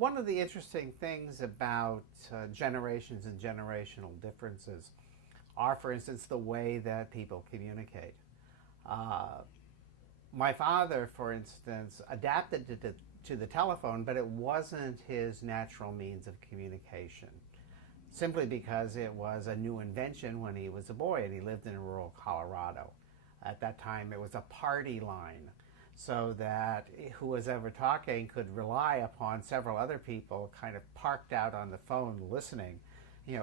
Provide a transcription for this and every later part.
One of the interesting things about generations and generational differences are, for instance, the way that people communicate. Uh, my father, for instance, adapted to the telephone, but it wasn't his natural means of communication, simply because it was a new invention when he was a boy and he lived in rural Colorado. At that time, it was a party line, so that who was ever talking could rely upon several other people kind of parked out on the phone listening,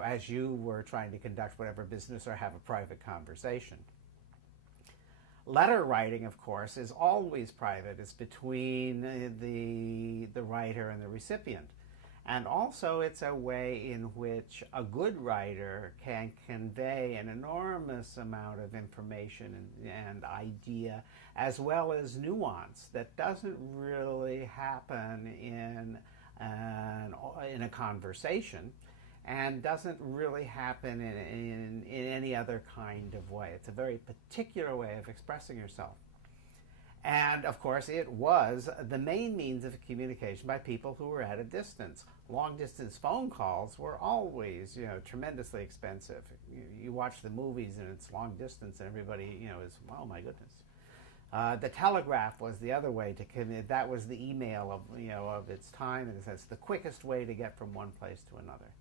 as you were trying to conduct whatever business or have a private conversation. Letter writing, of course, is always private. It's between the writer and the recipient. And also, it's a way in which a good writer can convey an enormous amount of information and idea, as well as nuance that doesn't really happen in a conversation and doesn't really happen in any other kind of way. It's a very particular way of expressing yourself. And of course, it was the main means of communication by people who were at a distance. Long distance phone calls were always, tremendously expensive. You watch the movies and it's long distance, and everybody, is, oh my goodness. The telegraph was the other way to communicate. That was the email of its time, and it's the quickest way to get from one place to another.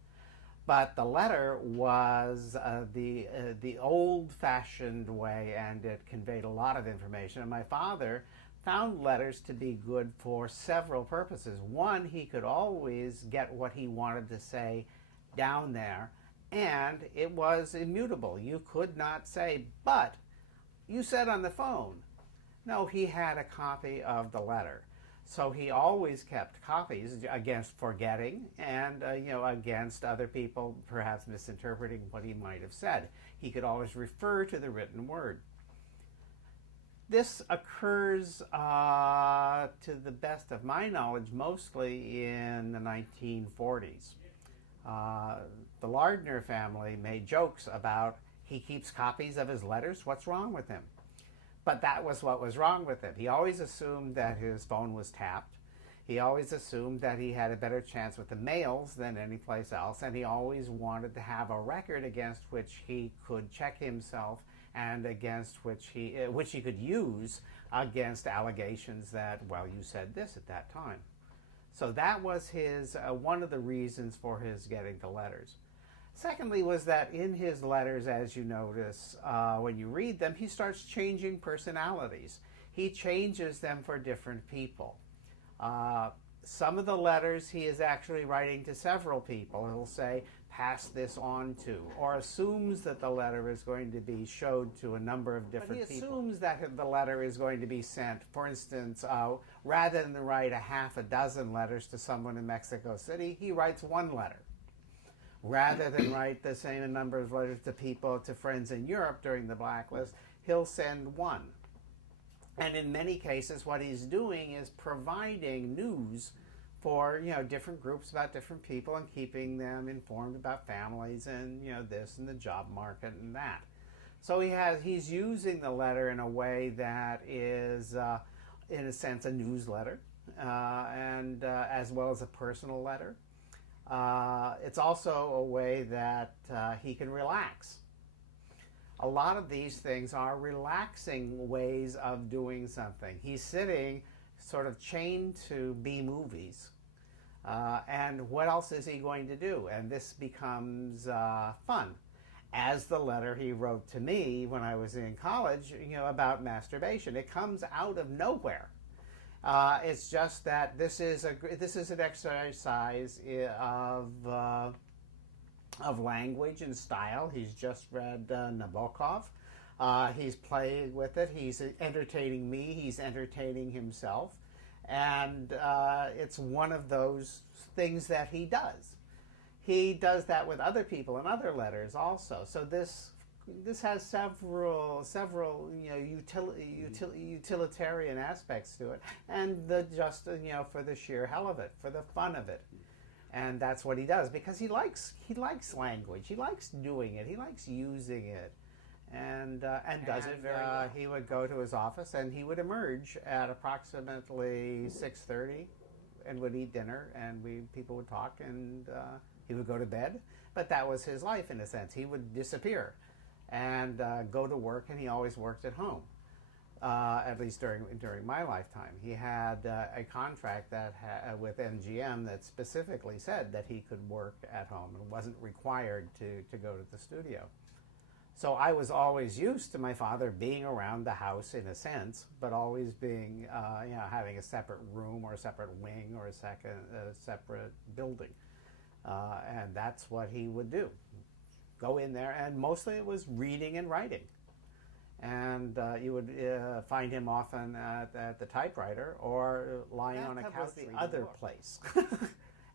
But the letter was the old-fashioned way, and it conveyed a lot of information. And my father found letters to be good for several purposes. One, he could always get what he wanted to say down there, and it was immutable. You could not say, but you said on the phone. No, he had a copy of the letter. So he always kept copies against forgetting and against other people perhaps misinterpreting what he might have said. He could always refer to the written word. This occurs, to the best of my knowledge, mostly in the 1940s. The Lardner family made jokes about, he keeps copies of his letters, what's wrong with him? But that was what was wrong with him. He always assumed that his phone was tapped. He always assumed that he had a better chance with the mails than any place else, and he always wanted to have a record against which he could check himself and against which he could use against allegations that, well, you said this at that time. So that was his one of the reasons for his getting the letters. Secondly was that in his letters, as you notice, when you read them, he starts changing personalities. He changes them for different people. Some of the letters he is actually writing to several people. He'll say, pass this on to, or assumes that the letter is going to be showed to a number of different people. He assumes that the letter is going to be sent. For instance, rather than write a half a dozen letters to someone in Mexico City, he writes one letter. Rather than write the same number of letters to friends in Europe during the blacklist, he'll send one. And in many cases, what he's doing is providing news for different groups about different people and keeping them informed about families and this and the job market and that. So he's using the letter in a way that is, in a sense, a newsletter, and as well as a personal letter. It's also a way that he can relax. A lot of these things are relaxing ways of doing something. He's sitting sort of chained to B movies. And what else is he going to do? And this becomes fun. As the letter he wrote to me when I was in college, about masturbation. It comes out of nowhere. It's just that this is an exercise of language and style. He's just read Nabokov. He's playing with it. He's entertaining me. He's entertaining himself, and it's one of those things that he does. He does that with other people in other letters also. So this has several utilitarian aspects to it, and just for the sheer hell of it, for the fun of it, and that's what he does because he likes language, he likes doing it, he likes using it, and does it very well. He would go to his office and he would emerge at approximately 6:30 and would eat dinner, and people would talk, and he would go to bed. But that was his life in a sense. He would disappear and go to work, and he always worked at home. At least during my lifetime, he had a contract with MGM that specifically said that he could work at home and wasn't required to go to the studio. So I was always used to my father being around the house in a sense, but always being, having a separate room or a separate wing or a separate building. And that's what he would do. Go in there, and mostly it was reading and writing. And you would find him often at the typewriter or lying on a couch the other place.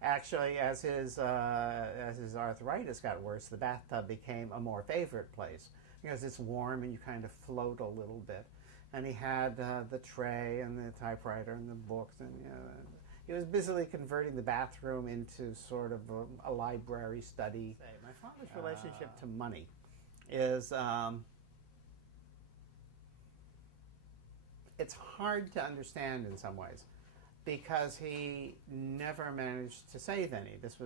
Actually, as his arthritis got worse, the bathtub became a more favorite place because it's warm and you kind of float a little bit. And he had the tray and the typewriter and the books, and he was busily converting the bathroom into sort of a library study. My father's relationship to money is it's hard to understand in some ways, because he never managed to save any. This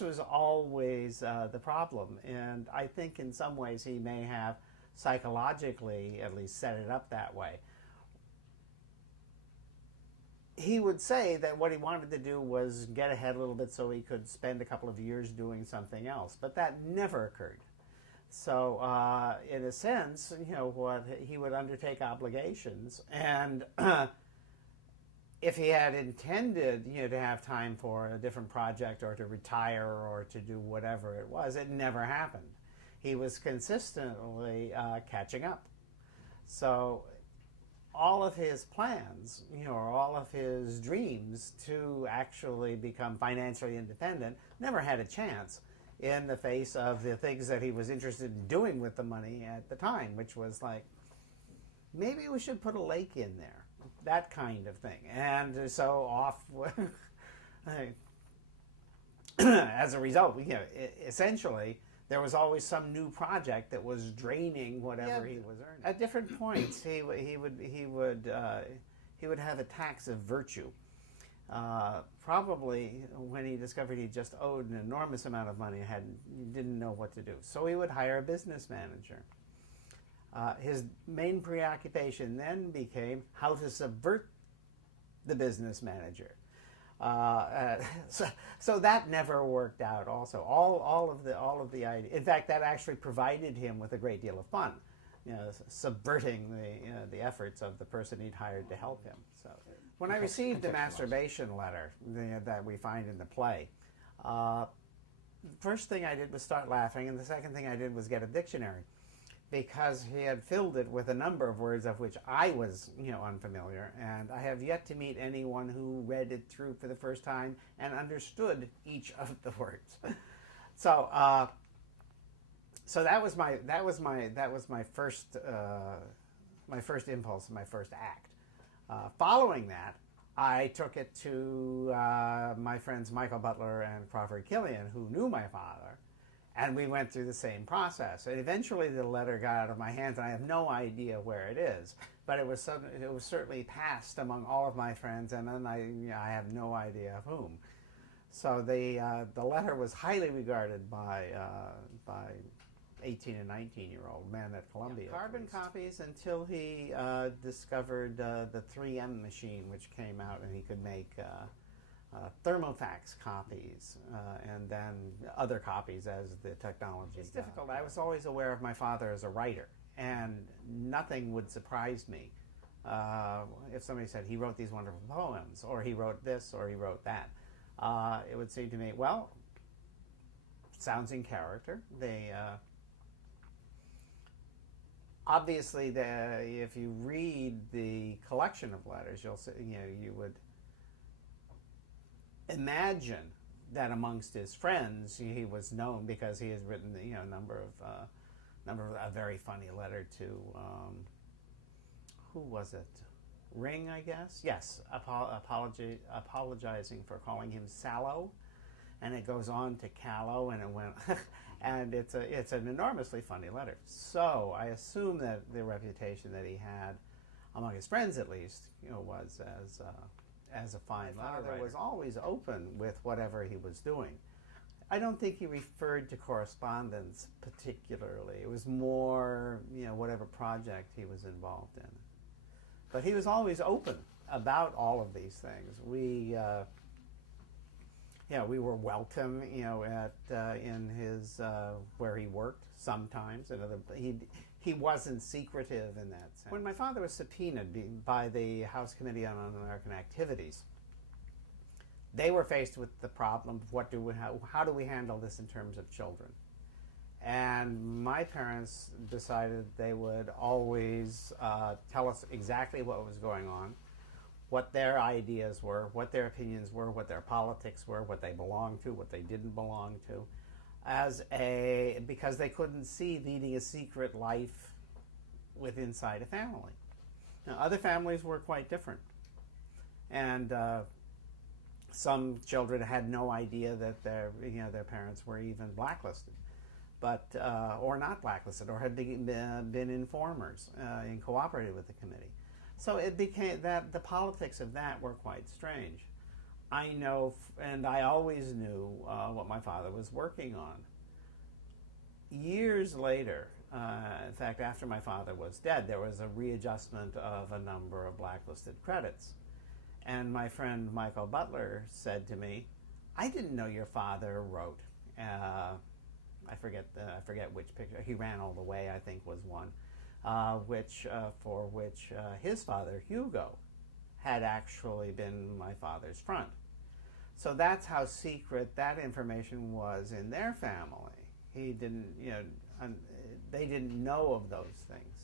was always the problem, and I think in some ways he may have psychologically at least set it up that way. He would say that what he wanted to do was get ahead a little bit so he could spend a couple of years doing something else, but that never occurred. So, in a sense, what he would undertake obligations, and if he had intended, to have time for a different project or to retire or to do whatever it was, it never happened. He was consistently catching up. So, all of his plans, or all of his dreams to actually become financially independent never had a chance in the face of the things that he was interested in doing with the money at the time, which was like, maybe we should put a lake in there, that kind of thing. And so off, as a result, essentially, there was always some new project that was draining whatever he was earning. At different points, he would have attacks of virtue. Probably when he discovered he just owed an enormous amount of money and didn't know what to do. So he would hire a business manager. His main preoccupation then became how to subvert the business manager. So that never worked out also. All of the idea. In fact, that actually provided him with a great deal of fun. Subverting the efforts of the person he'd hired to help him. So, when I received the masturbation letter that we find in the play, the first thing I did was start laughing, and the second thing I did was get a dictionary, because he had filled it with a number of words of which I was, unfamiliar, and I have yet to meet anyone who read it through for the first time and understood each of the words. So. So that was my first impulse, my first act. Following that, I took it to my friends Michael Butler and Crawford Killian, who knew my father, and we went through the same process. And eventually, the letter got out of my hands, and I have no idea where it is. But it was certainly passed among all of my friends, and then I have no idea of whom. So the letter was highly regarded by 18 and 19-year-old men at Columbia. Carbon copies until he discovered the 3M machine, which came out, and he could make thermofax copies and then other copies as the technology got. It's difficult. I was always aware of my father as a writer, and nothing would surprise me if somebody said he wrote these wonderful poems, or he wrote this, or he wrote that. It would seem to me, well, sounds in character. They obviously, if you read the collection of letters, you'll see, you would imagine that amongst his friends he was known because he has written a number of a very funny letter to who was it? Ring, I guess. Yes, apologizing for calling him sallow, and it goes on to callow, and it went. And it's an enormously funny letter. So I assume that the reputation that he had, among his friends at least, was as a fine letter writer, was always open with whatever he was doing. I don't think he referred to correspondence particularly. It was more, whatever project he was involved in. But he was always open about all of these things. We were welcome, in his where he worked sometimes. He wasn't secretive in that sense. When my father was subpoenaed by the House Committee on Un-American Activities, they were faced with the problem of how do we handle this in terms of children? And my parents decided they would always tell us exactly what was going on, what their ideas were, what their opinions were, what their politics were, what they belonged to, what they didn't belong to, because they couldn't see leading a secret life inside a family. Now, other families were quite different, and some children had no idea that their parents were even blacklisted, or not blacklisted, or had been informers and cooperated with the committee. So it became that the politics of that were quite strange. I know, and I always knew what my father was working on. Years later, in fact, after my father was dead, there was a readjustment of a number of blacklisted credits. And my friend Michael Butler said to me, "I didn't know your father wrote." I forget which picture. He Ran All the Way, I think, was one. For which his father, Hugo, had actually been my father's front. So that's how secret that information was in their family. They didn't know of those things.